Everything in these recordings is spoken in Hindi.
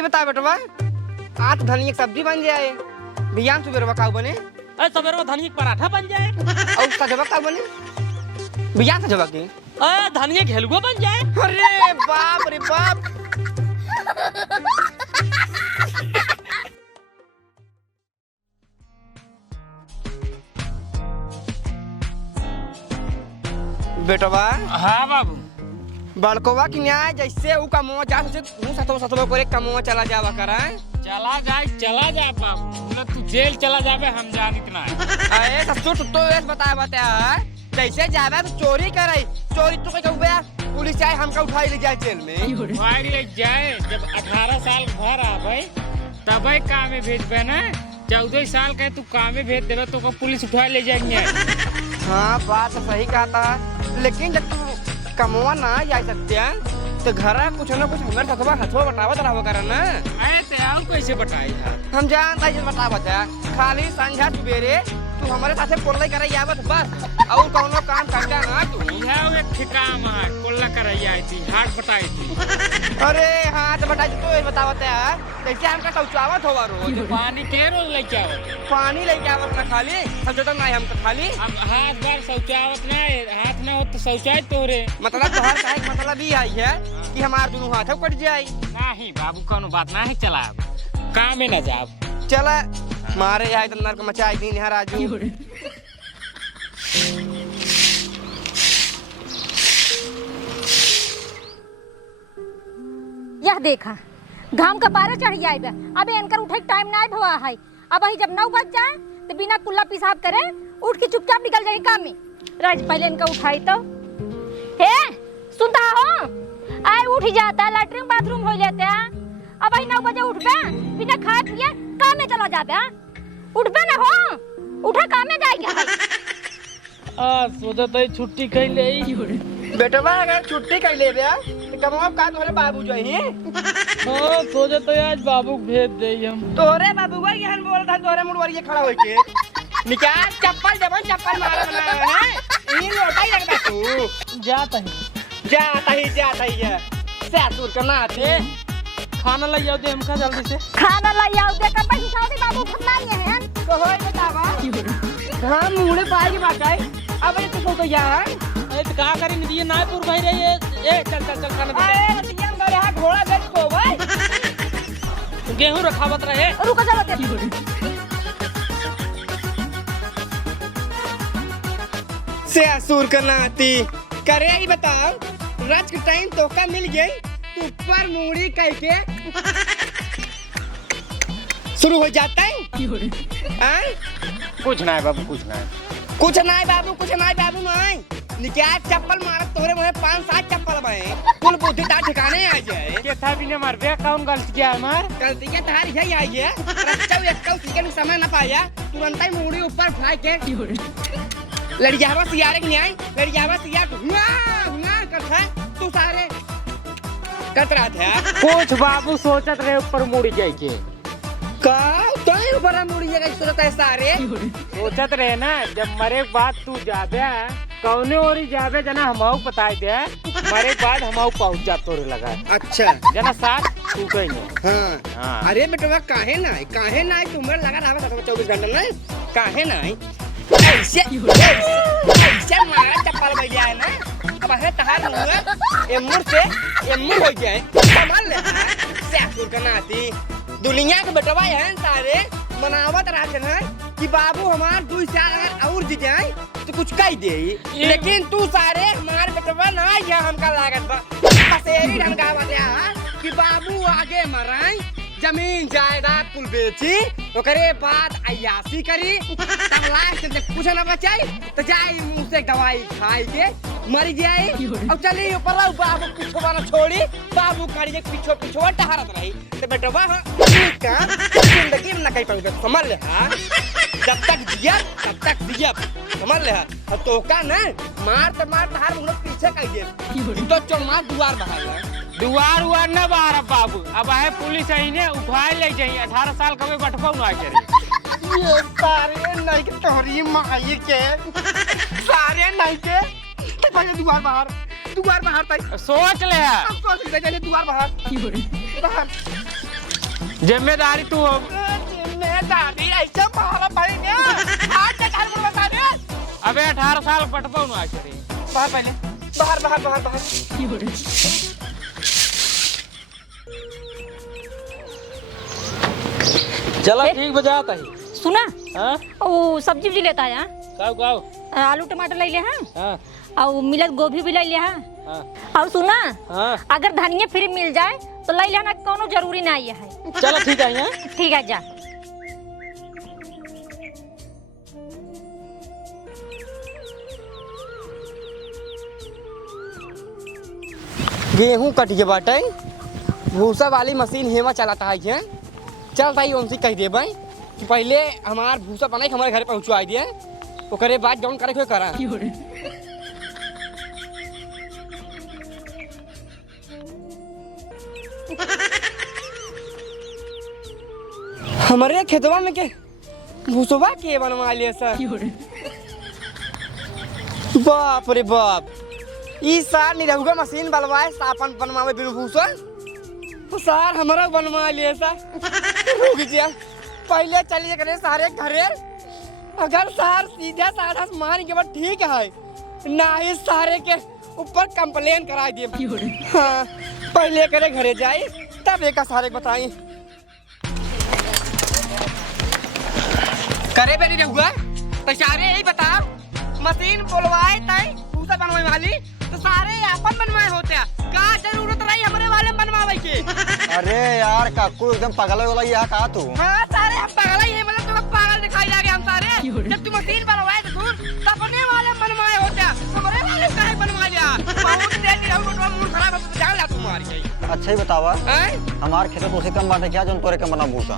ये बता बेटवा आज धनिया की सब्जी बन जाए बियान सुबह का बने सवेरे धनिया के पराठा बन जाए और सजवा का बने बियान सजवा के धनिया के हलवा बन जाए। अरे बाप रे बाप। बेटवा हाँ बाबू बड़कोवा की न्याय जैसे ऊ का मुंह जा सोचे सतो सतो को एक का मुंह चला जावा कराए चला जाए बाबू तू जेल चला जाबे हम जान इतना है। अरे ससुर तो ऐसे बता जैसे जावे तो चोरी करे चोरी तो कहीं गया पुलिस आए हमका उठाई ले जाए जेल में उठाई ले जाए जब 18 साल भर आवे तबे काम में भेजबे ना 14 साल के तू काम में भेज देबे तो पुलिस उठा ले जाएंगे। हाँ बात तो सही कहता है लेकिन जब तू कमवा ना जा सकते तो घर कुछ ना कुछ हमारे सतवा हथवा बतावा रहा करा ना। अरे ते और कैसे बताई है हम जानता है बतावा खाली संझा सुबेरे तू हमारे साथे कोल्ला करे आवत बस और कौनो काम करता ना तू यह एक ठिकाम है कोल्ला करई आई थी हाट बताई थी। अरे हाँ तो बताई तो ये बतावत है कैसे हमका शौचावत होवा रोज पानी के रोज लेके आवत पानी लेके आवत ना खाली समझो नहीं हमका खाली अब हाथ बार शौचावत ना हाथ ना हो तो शौचाई तोरे मतलब तोहर काहे के मतलब ही आई है कि हमार दोनों हाथ कट जाए। नहीं बाबू कोनो बात नहीं चला काम में ना जाब चला मारे आए तो नरक मचाई दिन है राजू। यह देखा घाम का पारा चढ़ जाए अबे इनकर उठे टाइम ना हुआ है। अब ही जब 9 बज जाए तो बिना कुल्ला पेशाब करे उठ के चुपचाप निकल जाए काम में। राज पहले इनका उठाई तो हे सुनता हो आए उठ जाता लैट्रिन बाथरूम हो लेते अब ही 9 बजे उठबे बिना खाए पिए काम में चला जाबे उठबे ना हो उठा काम में जाएगा। सोचा तो छुट्टी कई ले बेटवा अगर छुट्टी कर ले तो कमवा का तोरे बाबू जो है हां सोचा तो आज बाबू भेज दे हम तोरे बाबू का यहन बोल था तोरे मुड़वरिए खड़ा होई के निकाल चप्पल जबन चप्पल मार बना है ये लोटा ही लगता तू जाता ही है ससुर का नाते खाना ले आओ दे हमका जल्दी से खाना ला आओ दे का पैसा साउदी बाबू फन्ना है तो होय बतावा हां मुड़े पाई की बात है अब ये तो तो यार ए तो का करी नदिया नायपुर भाई रही है ए चल खाना दे अरे नदिया में रहा घोड़ा गज को भाई गेहूं रखावत रहे रुको चलो दे ससुर का नाती करे ही बताओ रात के टाइम तो का मिल गई तू ऊपर मुड़ी कह के शुरू हो जाता है कुछ ना है बाबू कुछ नहीं बाबू नहीं निकाल चप्पल मार तोरे मुहे 5-7 चप्पल में कुल बुद्धि ता ठिकाने आ जाए के था बिना मार बे कौन गलती किया हमार गलती के तार यही आई है रच्चा एक कौ सेकंड समय ना पाया तुरंत ही मुड़ी ऊपर फ्लाई के लड़ियावा सियारे नहीं आई लड़ियावा सिया हुआ करता तू सारे कतरा था कुछ बाबू सोचत रहे ऊपर मुड़ी जाए के का तो ऊपर मुड़ी जाए सोचता है सारे सोचत रहे ना जब मरे बाद तू जाबे कौने ओरी जाबे जना हमहू बताई दे मरे बाद हमहू पहुंच जा तोरे लगा अच्छा जना साथ तू कहीं नहीं हाँ अरे बेटवा काहे ना तुम्हारे लगा रहा 24 घंटा ना काहे ना ऐसे मारा चप्पल में गया है ना अब है तहार मुंह एमुर हो गया है संभाल ले ससुर का नाती दुनिया के बेटवा है सारे मनावत रहते हैं कि बाबू हमार 2 साल अगर और जी जाए तो कुछ कह दे लेकिन तू सारे हमार बेटवा ना या हमका लागत बा बसेरी ढंगा बता कि बाबू आगे मराई जमीन जायदाद कुल बेची ओकरे बाद अयासी करी तब लास्ट जब कुछ ना बचाई तो जाई मुंह से दवाई खाई के मर जाए और चली ऊपर बाबू पीछे ना छोड़ी बाबू गाड़ी के पीछे टहरत रही तो बेटवा का जिंदगी में ना कहीं पहुंचे समझ ले जब तक जिया समझ ले तो का ना मार तहार मुंह पीछे कर दे तो चौमार दुआर दुआर न बाहर बाबू अब है पुलिस आई ने उठाए ले जाई 18 साल कबे बटको ना करे ये सारे नहीं के तोहरी माई के सारे नहीं के तो पहले दुआर बाहर तक सोच ले अब सोच ले दुआर बाहर जिम्मेदारी तू हो। जिम्मेदारी ऐसा मारा पड़ी ने आज तक घर में बता दे। अबे 18 साल पटपाऊ ना करे। बाहर पहले बाहर बाहर बाहर बाहर। चलो ठीक बजाता है। सुना हाँ ओ सब्जी भी लेता है गाओ गाओ। आलू टमाटर ले ले हाँ हाँ और मिलत गोभी भी ले ले हाँ हाँ और सुना हाँ अगर धनिया फ्री मिल जाए तो ले लेना कोनो जरूरी नहीं है। चलो ठीक है यहाँ। ठीक है जा। गेहूं कटिए बाटे भूसा वाली मशीन हेमा चलाता है ये चल भाई उनसे कह दे भाई कि पहले हमार भूसा बनाई हमारे घर पहुंचवा दिए ओकरे बाद जौन करे कोई करा। हमारे खेतवा में के भूसवा के बनवा लिया सर। बाप रे बाप ई सार निरहुआ मशीन बलवाए सापन बनवावे बिनु भूसा तो सार हमारा बनवा लिए सा। रुक जा पहले चलिए करे सारे घरे अगर सार सीधा साधा मान के बाद ठीक है ना ही सारे के ऊपर कंप्लेन करा दिए। हाँ पहले करे घरे जाए तब एक सारे बताई करे बेरी रहुआ तो सारे यही बताओ मशीन बोलवाए तय भूसा बनवाए वाली तो सारे अपन बनवाए होते हैं का जरूरत रही हमारे वाले बनवावे की। अरे यार काकू एकदम पागल हो गया कहा तू। हाँ सारे हम पागल ही है मतलब तुम्हें पागल दिखाई लगे हम सारे जब तुम मशीन बनवाए तो दूर अपने वाले बनवाए होते हैं हमारे वाले काहे बनवा लिया बहुत देर नहीं हम तो मूड खराब है जाओ ला तुम्हारी। अच्छा ही बतावा हैं हमार खेत तो उसे कम बात है क्या जो तोरे कम बना भूसा।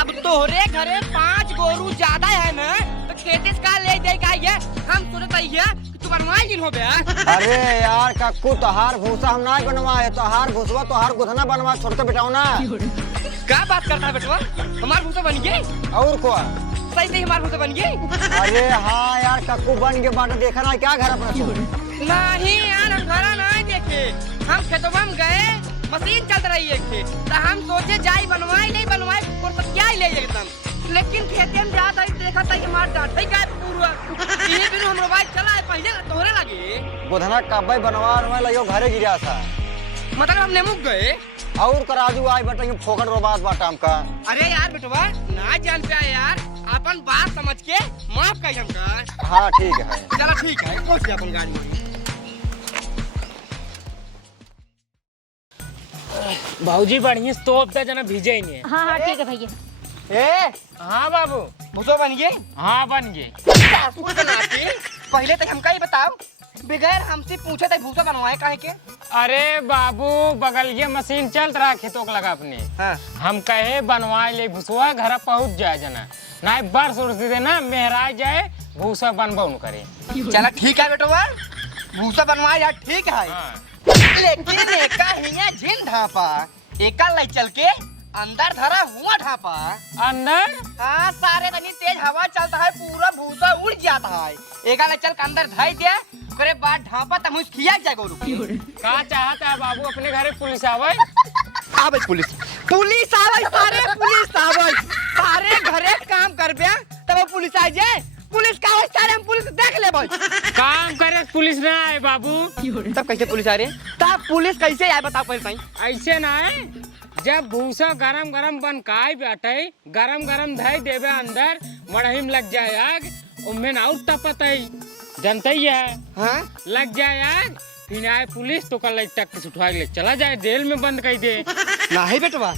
अब तोहरे घरे 5 गोरू ज्यादा है ना तो खेती का ले दे का ये हम सोचते है कि तू बनवाए दिन हो बे। अरे यार काकू तोहार भूसा हम ना बनवाए तोहार भूसवा तोहार गुथना बनवा छोड़ के बिठाओ ना। क्या बात करता है बेटवा हमार भूसा बन गई और को सही सही हमार भूसा बन गई। अरे हाँ यार काकू बन के बाटे देखा ना क्या घर अपना तू। नहीं यार हम घर नहीं देखे हम खेतवा में गए मशीन चल रही है खेत तो हम सोचे जाई बनवाए नहीं बनवाए और तो क्या ही ले एकदम लेकिन खेते में जाता ही देखा था कि मार डांट ही गायब पूरा ये बिनु हम मोबाइल चला है पहले तोहरे लगे गुथना कब्बे बनवा लगे घरे गिरा था मतलब हमने मुक गए और कराजू आई बटे फोकट रोबात बाटा हमका। अरे यार बेटवा ना जान पे यार अपन बात समझ के माफ कर हमका। हाँ ठीक है चलो ठीक है पहुंच गया अपन गाड़ी में। भाऊजी बढ़िया स्टोव पे जना भीजे ही नहीं है। हाँ हाँ ठीक है भैया। ए हाँ बाबू भूसो बन गए हाँ बन गए। सासू के नाते पहले तक हमका ही बताओ बगैर हमसे पूछे तक भूसा बनवाए काहे के। अरे बाबू बगल ये मशीन चल रहा खेतों का लगा अपने हाँ हम कहे बनवाए ले भूसवा घर पहुंच जाए जना ना बरस उड़ दे ना मेहरा जाए भूसा बनबा करे। चला ठीक है बेटवा भूसा बनवाए यार ठीक है हाँ। लेकिन एका हिया झिन ढापा एका ले चल के अंदर धरा हुआ ढापा अंदर हाँ सारे तनी तेज हवा चलता है पूरा भूसा उड़ जाता है एका ले चल के अंदर धाई दिया करे बाद ढापा तम खिया जाए गोरू का चाहता है बाबू अपने घरे पुलिस आवे आवे पुलिस पुलिस आवे सारे घरे काम करबे तब पुलिस आ जाए पुलिस का हो सारे हम पुलिस देख ले भाई काम करे पुलिस ना आए बाबू। तब कैसे पुलिस आ रही तब पुलिस कैसे आए बताओ पहले भाई। ऐसे ना है जब भूसा गरम गरम बन काई बैठे गरम गरम धाई देवे अंदर मड़हिम लग जाए आग उनमें ना टपत है जनता ही है हाँ लग जाए आग फिर आए पुलिस तो कल टक से उठवा के चला जाए जेल में बंद कर दे। नहीं बेटवा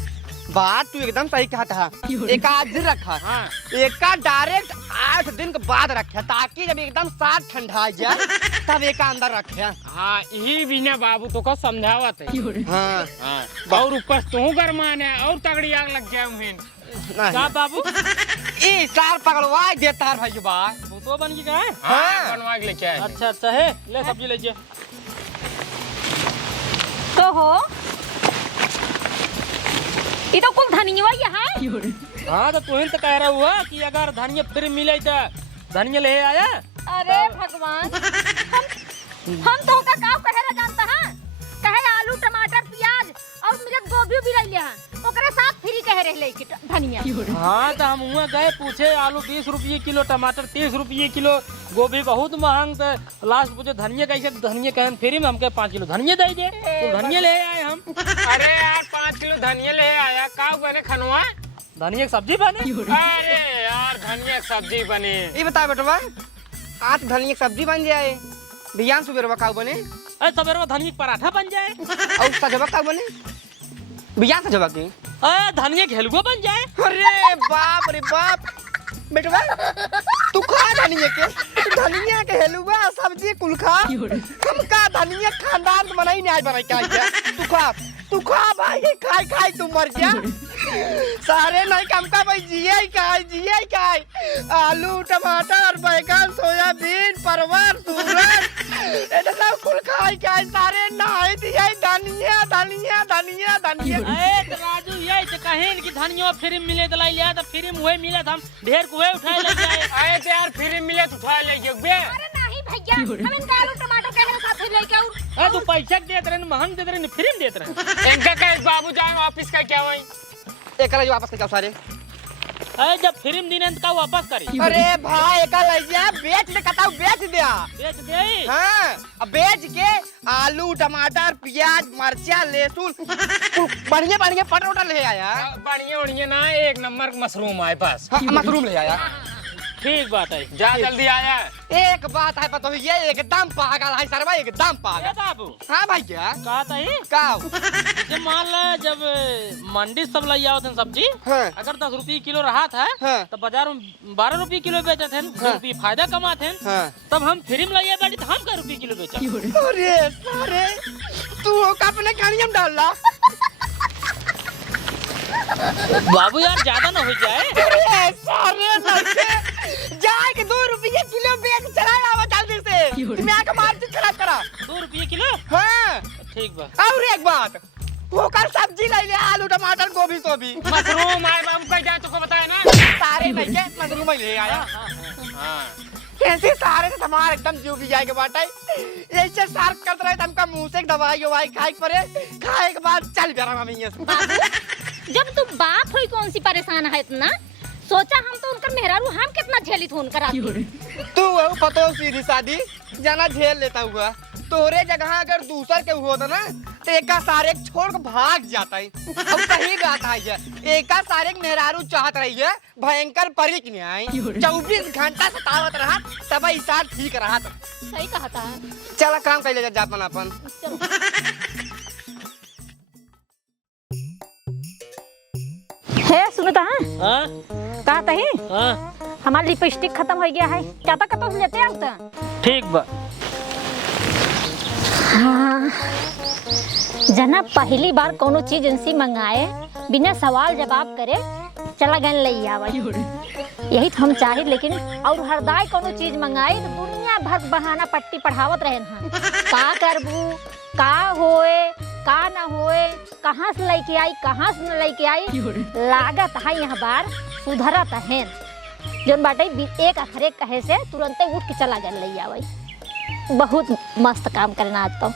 बात तू एकदम सही कहा था एक आज रखा हाँ। एक डायरेक्ट 8 दिन के बाद रखे ताकि जब एकदम साथ ठंडा जाए तब एक अंदर रखे। हाँ यही बिना बाबू तो का समझावत है। हाँ हाँ। और ऊपर तू गरमान है और तगड़ी आग लग जाए उन्हें का बाबू ई सार पकड़वा देता है भाई बा तो बन गया है हाँ। बनवा के लेके आए। अच्छा अच्छा है ले सब्जी ले तो हो ये तो कुल धनिया यहाँ। हाँ तो तुम तो कह रहा हुआ कि अगर धनिया फिर मिले तो धनिया ले आया। अरे भगवान हम तो का गाँव कहे जानता है कहे आलू टमाटर प्याज और मिलत गोभी भी ले लिया ओकरे साथ फ्री कह रहे लेके धनिया। हाँ तो हम वहाँ गए पूछे आलू 20 रुपये किलो, टमाटर 30 रुपये किलो, गोभी बहुत महंग, तो लास्ट पूछे धनिया कैसे, धनिया कहन फ्री में हमके 5 किलो धनिया दे दे, तो धनिया ले आए हम। अरे यार 5 किलो धनिया ले आया, का बने खनवा? धनिया की सब्जी बने। अरे यार धनिया की सब्जी बने। ये बता बेटवा, आज धनिया की सब्जी बन जाए, बिहान सुबह का बने? अरे सवेरे में धनिया का पराठा बन जाए, और सजवा का बने? बिहान सजवा की? अरे धनिया के हलवा बन जाए। अरे बाप रे बाप बेटवा, तू खा धनिया के हलवा सब्जी कुल खा। हम का धनिया खानदान बनाई नहीं, आज बनाई क्या? तू खा भाई, खाई तू मर जा। सारे नहीं कम का भाई, जिये खाए आलू टमाटर बैगन सोयाबीन परवल सूरज ये सब कुल खाए सारे नहीं दिए धनिया धनिया धनिया धनिया। अरे राजू ये तो कहें कि धनिया फ्री मिले तो लाई लिया, तो फ्री में वही मिले, हम ढेर को उठाए ले जाए। अरे तो यार फ्री मिले तो उठा ले बे। अरे नहीं भैया, हम इनका आलू टमाटर के साथ लेके आऊं। अरे तू पैसा देते रहे, महंग देते रहे, फ्री में देते रहे। इनका कहे बाबू जाए ऑफिस का क्या हुई, एक अलग वापस कर जाओ सारे। अरे जब फ्री में देने तो वापस करी। अरे भाई एक अलग बेच दे, कताऊ बेच दिया। बेच दे। हाँ अब बेच के आलू टमाटर प्याज मरचा लहसुन बढ़िया बढ़िया पटोटा ले आया। बढ़िया ना, एक नंबर मशरूम आए पास। हाँ, मशरूम ले आया। ठीक बात है, जा जल्दी आया। एक बात है पता ये एकदम पागल है सरवा, एकदम पागल। बाबू हाँ भाई क्या कहा था ये? जब मान ला जब मंडी सब लाई आओ थे सब्जी, हाँ। अगर 10 रुपये किलो रहा था, हाँ। तो बाजार में 12 रुपये किलो बेचे थे, 2 रुपये फायदा कमाते थे। हाँ। तब हम फ्री में लाइए बैठी, तो हम क्या रुपये किलो बेचा? अरे सारे तू अपने कहानियां डाल ला। बाबू यार ज्यादा ना हो जाए। अरे सारे लड़के जाए के 2 रुपये किलो बेच चला जल्दी से, मैं आके मार्केट खराब करा। 2 रुपये किलो? हाँ ठीक बा। और एक बात, वो कर सब्जी ले ले, आलू टमाटर गोभी सोभी मशरूम आए बाबू कह जाए तुमको बताया ना, सारे नहीं के मशरूम ही ले आया। कैसे सारे से हमारे एकदम जीव भी जाएगा बाटा, ऐसे सार्क करते रहे हमका मुंह से दवाई ववाई खाए पड़े, खाए के बाद चल बेरा मम्मी जब तू बाप हुई कौन सी परेशान है इतना, सोचा हम तो उनका मेहरारू हम कितना झेलित हो उनका तू पतो सीधी शादी जाना झेल लेता हुआ, तोरे जगह अगर दूसर के होता ना तो एका सारे छोड़ के भाग जाता है। अब सही बात है, एका सारे मेहरारू चाहत रही है भयंकर परी की न्याय 24 घंटा सतावत रहा, तब ऐसा ठीक रहा। सही कहा था। चला काम कर ले जा अपन। है सुनता है हाँ? कहा था ही हाँ? हमारा लिपस्टिक खत्म हो गया है, क्या कतो से लेते हैं। ठीक बा। हाँ जना पहली बार कोनो चीज इनसे मंगाए बिना सवाल जवाब करे चला गन ले आवा, यही तो हम चाहे। लेकिन और हरदाई कोनो चीज मंगाए तो दुनिया भर बहाना पट्टी पढ़ावत रहे हैं, का करबू का होए का ना होए, कहाँ से लेके आई कहाँ से न लेके आई। लागत है यहाँ बार सुधरत है जोन बाटे एक अखरे कहे से तुरंत उठ के चला गन ले आवा। बहुत मस्त काम करना आज तो।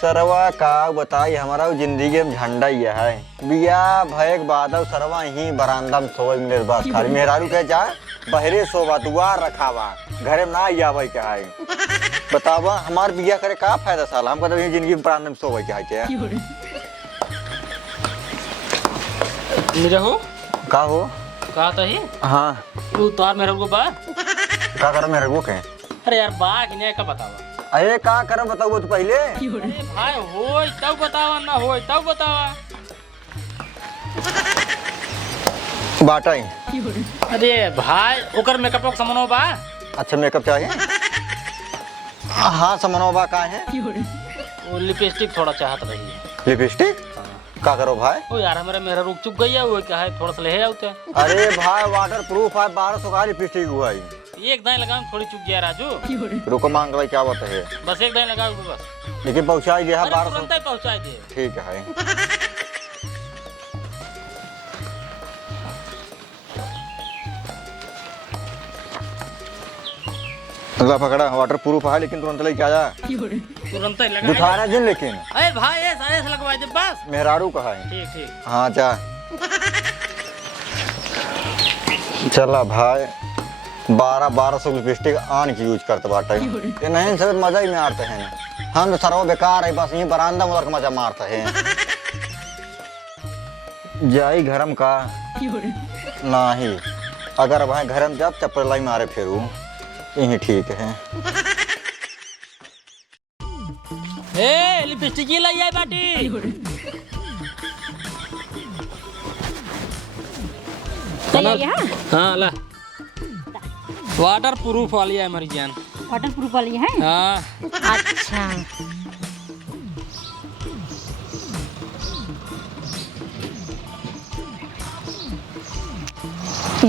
सरवा का बताई हमारा जिंदगी में झंडा ही है, बिया भयक बाद सरवा ही बरामदा में सोए मेरे बात खाली मेहरारू कह जा बहरे सोवा दुआर रखावा घरे में ना आवे क्या है। बतावा हमार बिया करे का फायदा साला, हम कहते जिंदगी में बरामदा में सोवे क्या है। निरहु का हो कहा था ही? हाँ तू तोहार मेरे को बा का कर मेरे को के? अरे यार बा कि नहीं का बतावा। अरे का कर बताओ तो पहले। अरे भाई होय तब बतावा, ना होय तब बतावा। बाटाई। अरे भाई ओकर मेकअप का सामान बा। अच्छा मेकअप चाहिए? हाँ सामान बा का है? वो लिपस्टिक थोड़ा चाहत रही है। लिपस्टिक का करो भाई? ओ यार हमारा मेरा रुक चुक गई है, वो क्या है थोड़ा सा ले आते। अरे भाई वाटर प्रूफ है, 1200 का लिपस्टिक हुआ है। एक दाई लगा थोड़ी चुक गया राजू। रुको मांग रहा क्या बात है, बस एक दाई लगा बस। लेकिन पहुंचाई दिया 1200 तुरंत ही पहुंचा दे। ठीक है। अगला पकड़ा वाटर प्रूफ है लेकिन तुरंत लेके आया, तुरंत ही लगा। दिखाना जिन लेकिन। अरे भाई ये सारे से लगवा दे बस। मेहरारू कहा है। ठीक ठीक। हाँ जा चला भाई 1200 लिपस्टिक आन की यूज करते बाटे ये नहीं सब मजा ही मारते हैं हम तो सरवा बेकार है बस यही बरामदा उधर का मजा मारते हैं जाई घरम का नहीं अगर वहाँ घरम जब चप्पल लाई मारे फिरू यही ठीक है। ए लिपस्टिक लाई आई बाटी हाँ ला वाटर प्रूफ वाली है हमारी जान। वाटर प्रूफ वाली है। हाँ अच्छा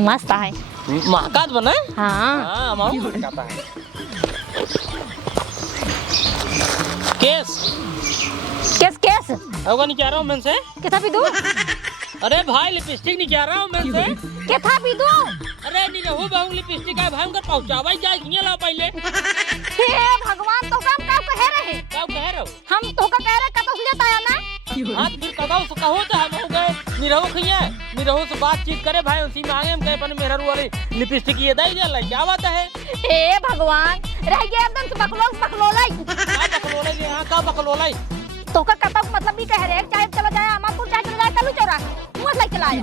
मस्त है। महकात बना हाँ हाँ मालूम महकाता है। केस केस केस होगा नहीं क्या रहा हूँ मैं से। कितना भी दूं? अरे भाई लिपस्टिक नहीं क्या रहा हूँ मैं से। कितना भी दूं? अरे नहीं रहू बहु लिपस्टिक है भाई उनका पहुँचावा जाए किया ला पहले। हे भगवान तो काम का कह रहे हैं। क्या कह रहे हो? हम तो का कह रहे कतो से लेता है ना। हाँ फिर कगाओ से कहो तो हम हो गए निरहो खिया निरहो से बातचीत करे भाई उसी मांगे हम कहे पर मेहर वाली लिपस्टिक ये दई दे ला क्या बात है। हे भगवान रह गया एकदम से बकलोलाई। क्या बकलोलाई यहाँ का बकलोलाई तो का कतो मतलब भी कह रहे हैं चाहे चला जाए अमापुर चाहे चला जाए कलू चौरा मुंह से चलाया।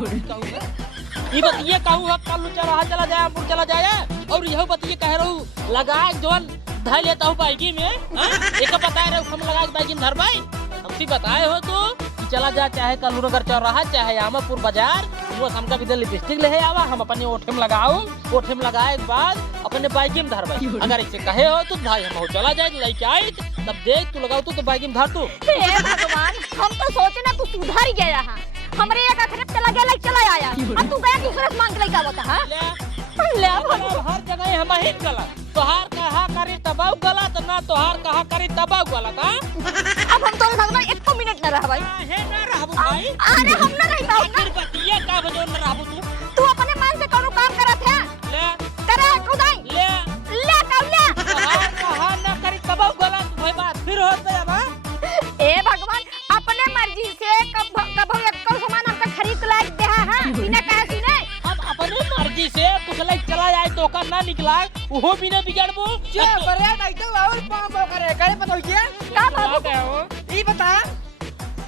ये बतिए कहूँ अब कल चला चला जाए अमपुर चला जाए और यह बतिए कह रहूँ लगाए जोन धर लेता हूँ बाइकी में एक बताए रहे हम लगा बाइकी में धर भाई हमसे बताए हो तो चला जा चाहे कलू नगर चौराहा चाहे आमापुर बाजार वो हमका भी लिपस्टिक ले आवा हम अपने ओठे में लगाओ ओठे में लगाए के बाद अपने बाइकी में धर भाई अगर ऐसे कहे हो तो भाई हम चला जाए लेके आए तब देख तू लगाओ तो बाइकी में धर तू। हे भगवान हम तो सोचे ना तू सुधर ही गया है हमरे एक खरब चला गया लाइक चला आया अब तू गया दूसरे से मांग के लेके आवता है। ले हर जगह हम ही गलत तोहार कहा करे तबाव गलत ना तोहार कहा करे तबाव गलत हां अब हम तोरे साथ में 1 मिनट न रह भाई। है ना रहबू भाई अरे हम न रही भाई फिर बतिए का बजो न रहबू तू अपने मन से कोनो काम करत है ले करे खुदाई ले ले कर ले तोहार कहा ना करे तबाव गलत भाई बात फिर हो गया बा। ए भगवान अपने मर्जी से कब एक को सामान हमका खरीद लायक दे है बिना कहे सुने अब अपने मर्जी से कुछ लाइक चला जाए तो का ना निकला वो भी ना बिगड़बो जे बरे नहीं तो और 500 करे करे पता क्या का बाबू ई बता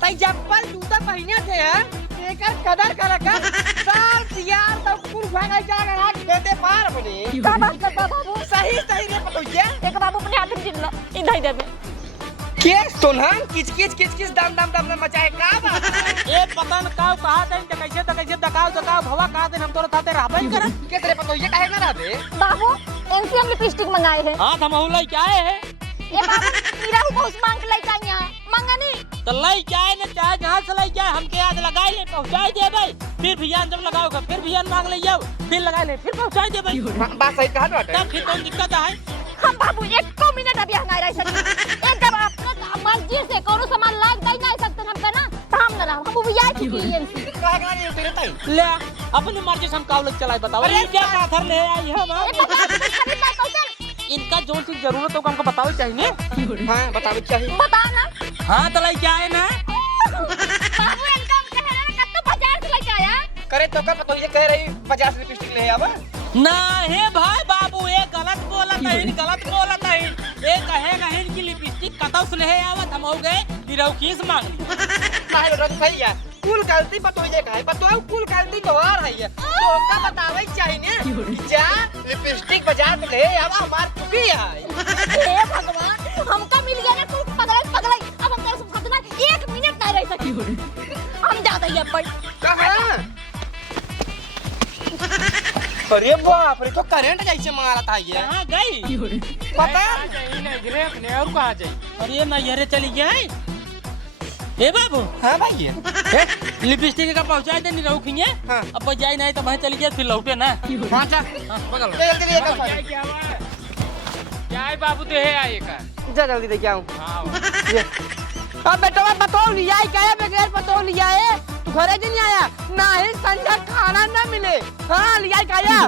तई चप्पल जूता पहने थे एकर कदर कर का साल सियार तो कुल भागा जागा ना खेते पार बने का बात कर बाबू सही सही रे पता क्या एक बाबू अपने हाथ में जिल्लो इधर दे केस तो ना किच किच दम दम मचाए का बात ए पता न का कहा देन त कैसे दकाव भवा का देन हम तोरा साथे रहबे कर के तेरे पता ये काहे ना रहबे बाबू एनसीएम लिपस्टिक मंगाए हैं। हां हम औलाई क्या है ये बाबू मेरा को बहुत मांग के लेके आई यहां मंगनी तो लाई क्या है ना चाहे जहां से लाई क्या हमके याद लगाई ले पहुंचाई दे भाई फिर भियान जब लगाओगे फिर भियान मांग ले जाओ फिर लगा ले फिर पहुंचाई दे भाई बात सही कहा बात तब फिर कौन दिक्कत है हम बाबू 1 मिनट अभी हंगाई रह सकते एक जब अपने मर्जी से कोनो सामान लायक दे नहीं सकते हम का ना हम ना हम वो याद की एमसी काहे ना नहीं तेरे तई ले अपनी मर्जी से हम कावलक चलाए बताओ अरे ये क्या पाथर ले आई हम खरीदना कैसे इनका जो चीज जरूरत हो हमको बताओ चाहिए हां बतावे चाहिए बता ना हां तो लाई क्या है ना बाबू इनका कह रहे हैं कब तो बाजार से लेके आया करे तो का पता ये कह रही 50 लिपस्टिक ले आवा ना हे भाई बाबू ये गलत बोलत है ये कहेगा इनकी लिपस्टिक कतौ से ले आवत हम हो गए निरौ किस मांग ली नहीं बेटा सही है कुल गलती पतो ये काहे पतो कुल गलती तोहार है तो का बतावे चाहिए ने जा लिपस्टिक बाजार में ले आवा हमार चुकी है हे भगवान हमका मिल गया ना तू पगला अब हम तेरे से खतना 1 मिनट नहीं रह सकी हम जाते हैं पर कहां अरे बाप रे तो करंट जैसे मारा था ये कहां गई पता नहीं गिरे अपने और कहां जाई अरे ना यरे चली गई ए बाबू हां भाई ये लिपस्टिक का पहुंचाई दे नहीं रहू खिए हाँ। अब जाई नहीं तो भाई चली गया फिर लौटे ना हां जा बगल जल्दी लेकर क्या है बाबू दे है आए का जा जल्दी लेके आऊं हां ये अब बेटा बताओ लिया है क्या बगैर बताओ लिया है तू घरे नहीं आया ना ही संजय खाना ना मिले हाँ लिया क्या